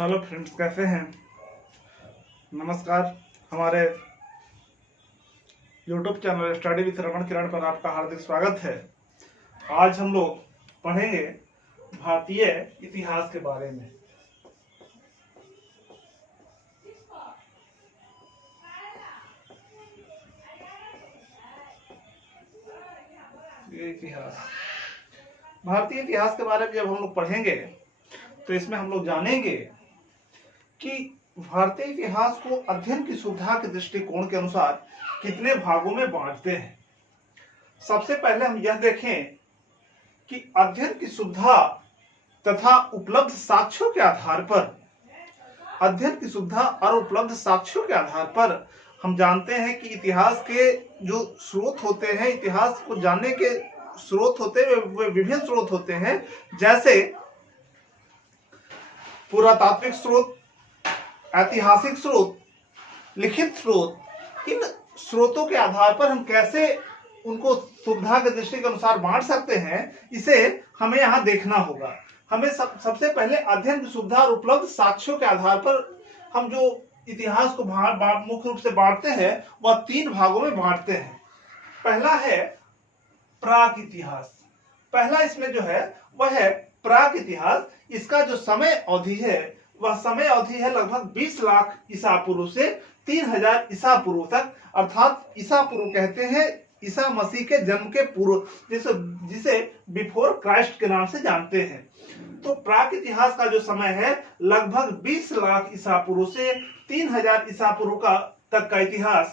Hello friends, कैसे हैं? नमस्कार। हमारे YouTube channel study with Raman Kiran पर आपका हार्दिक स्वागत है। आज हम लोग पढ़ेंगे भारतीय इतिहास के बारे में। भारतीय इतिहास के बारे में जब हम लोग पढ़ेंगे तो इसमें हम लोग जानेंगे कि भारतीय इतिहास को अध्ययन की सुविधा के दृष्टिकोण के अनुसार कितने भागों में बांटते हैं। सबसे पहले हम यह देखें कि अध्ययन की सुविधा तथा उपलब्ध साक्ष्यों के आधार पर हम जानते हैं कि इतिहास के जो स्रोत होते हैं, इतिहास को जानने के स्रोत होते हैं, वे विभिन्न स्रोत होते हैं। जैसे पुरातात्विक स्रोत, ऐतिहासिक स्रोत, लिखित स्रोत। इन स्रोतों के आधार पर हम कैसे उनको सुविधा के दृष्टि के अनुसार बांट सकते हैं, इसे हमें यहाँ देखना होगा। हमें सबसे पहले अध्ययन की सुविधा और उपलब्ध साक्ष्यों के आधार पर हम जो इतिहास को मुख्य रूप से बांटते हैं वह 3 भागों में बांटते हैं। पहला है प्राक इतिहास। पहला इसमें जो है वह है प्राक इतिहास। इसका जो समय अवधि है वह समय अवधि है लगभग 20 लाख ईसा पूर्व से 3000 ईसा पूर्व तक, अर्थात ईसा पूर्व कहते हैं ईसा मसीह के जन्म के पूर्व, जिसे बिफोर क्राइस्ट के नाम से जानते हैं। तो प्राक इतिहास का जो समय है लगभग 20 लाख ईसा पूर्व से 3000 ईसा पूर्व तक का इतिहास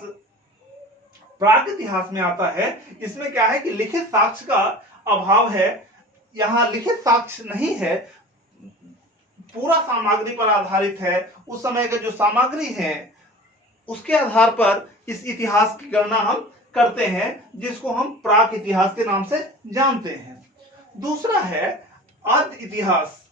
प्राक इतिहास में आता है। इसमें क्या है कि लिखित साक्ष्य का अभाव है। यहाँ लिखित साक्ष्य नहीं है, पूरा सामग्री पर आधारित है। उस समय के जो सामग्री है उसके आधार पर इस इतिहास की गणना हम करते हैं, जिसको हम प्राक इतिहास के नाम से जानते हैं। दूसरा है आद्य इतिहास।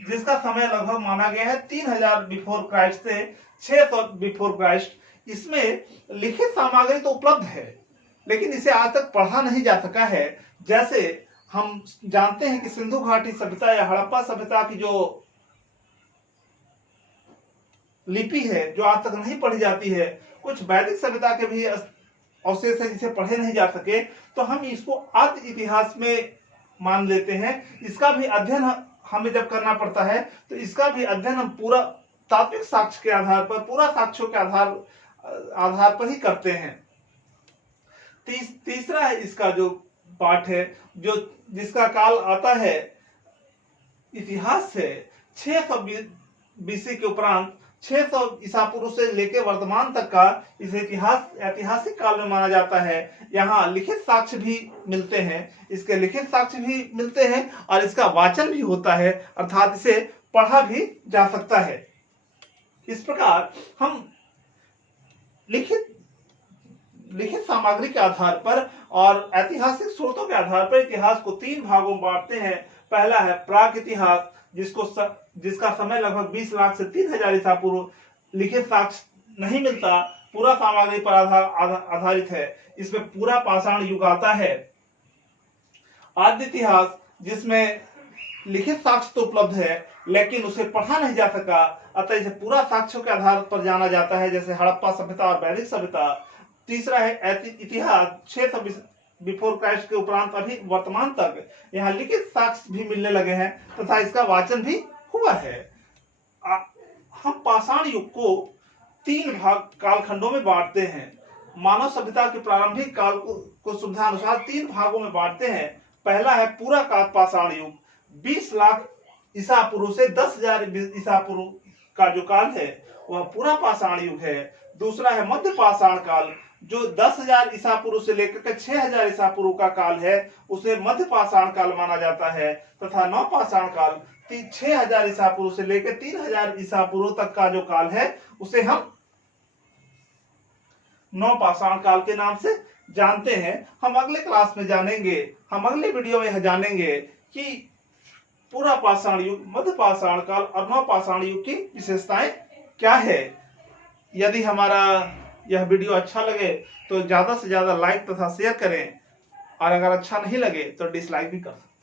जिसका समय लगभग माना गया है 3000 बिफोर क्राइस्ट से 600 बिफोर क्राइस्ट। इसमें लिखित सामग्री तो उपलब्ध है, लेकिन इसे आज तक पढ़ा नहीं जा सका है। जैसे हम जानते हैं कि सिंधु घाटी सभ्यता या हड़प्पा सभ्यता की जो लिपि है जो आज तक नहीं पढ़ी जाती है, कुछ वैदिक सभ्यता के भी अवशेष है जिसे पढ़े नहीं जा सके, तो हम इसको आद्य इतिहास में मान लेते हैं। इसका भी अध्ययन हमें जब करना पड़ता है तो इसका भी अध्ययन हम पूरा तात्विक साक्ष्य के आधार पर, पूरा साक्ष्यों के आधार पर ही करते हैं। तीसरा है इसका जो पाठ है जिसका काल आता है इतिहास से 600 बीसी के उपरांत 600 ईसा पूर्व से लेकर वर्तमान तक का इसे ऐतिहासिक काल में माना जाता है। यहाँ लिखित साक्ष्य भी मिलते हैं, इसके लिखित साक्ष्य भी मिलते हैं और इसका वाचन भी होता है, अर्थात इसे पढ़ा भी जा सकता है। इस प्रकार हम लिखित सामग्री के आधार पर और ऐतिहासिक स्रोतों के आधार पर इतिहास को 3 भागों में बांटते हैं। पहला है प्राक इतिहास, जिसका समय लगभग 20 लाख से 3000 ईसा पूर्व, लिखित साक्ष्य नहीं मिलता, पूरा सामग्री पर आधारित है। इसमें पूरा पाषाण युग आता है। आद्य इतिहास, जिसमें लिखित साक्ष्य तो उपलब्ध है लेकिन उसे पढ़ा नहीं जा सका, अतः इसे पूरा साक्ष्यों के आधार पर जाना जाता है, जैसे हड़प्पा सभ्यता और वैदिक सभ्यता। तीसरा है इतिहास 600 बिफोर क्राइस्ट के उपरांत अभी वर्तमान तक, यहाँ लिखित साक्ष्य भी मिलने लगे हैं तथा इसका वाचन भी हुआ है। हम पाषाण युग को 3 कालखंडों में बांटते हैं। मानव सभ्यता के प्रारंभिक काल को सुविधा अनुसार 3 भागों में बांटते हैं। पहला है पूरा पाषाण युग, 20 लाख ईसा पूर्व से 10,000 ईसा पूर्व का जो काल है वह पूरा पाषाण युग है। दूसरा है मध्य पाषाण काल, जो 10,000 ईसा पूर्व से लेकर 6,000 ईसा पूर्व का काल है, उसे मध्य पाषाण काल माना जाता है। तथा नव पाषाण काल 6,000 ईसा पूर्व से लेकर 3,000 ईसा पूर्व तक का जो काल है उसे हम नव पाषाण काल के नाम से जानते हैं। हम अगले क्लास में जानेंगे, हम अगले वीडियो में जानेंगे कि पूरा पाषाण युग, मध्य पाषाण काल और नव पाषाण युग की विशेषताएं क्या है। यदि हमारा यह वीडियो अच्छा लगे तो ज्यादा से ज्यादा लाइक तथा शेयर करें। और अगर अच्छा नहीं लगे तो डिसलाइक भी कर सकते हैं।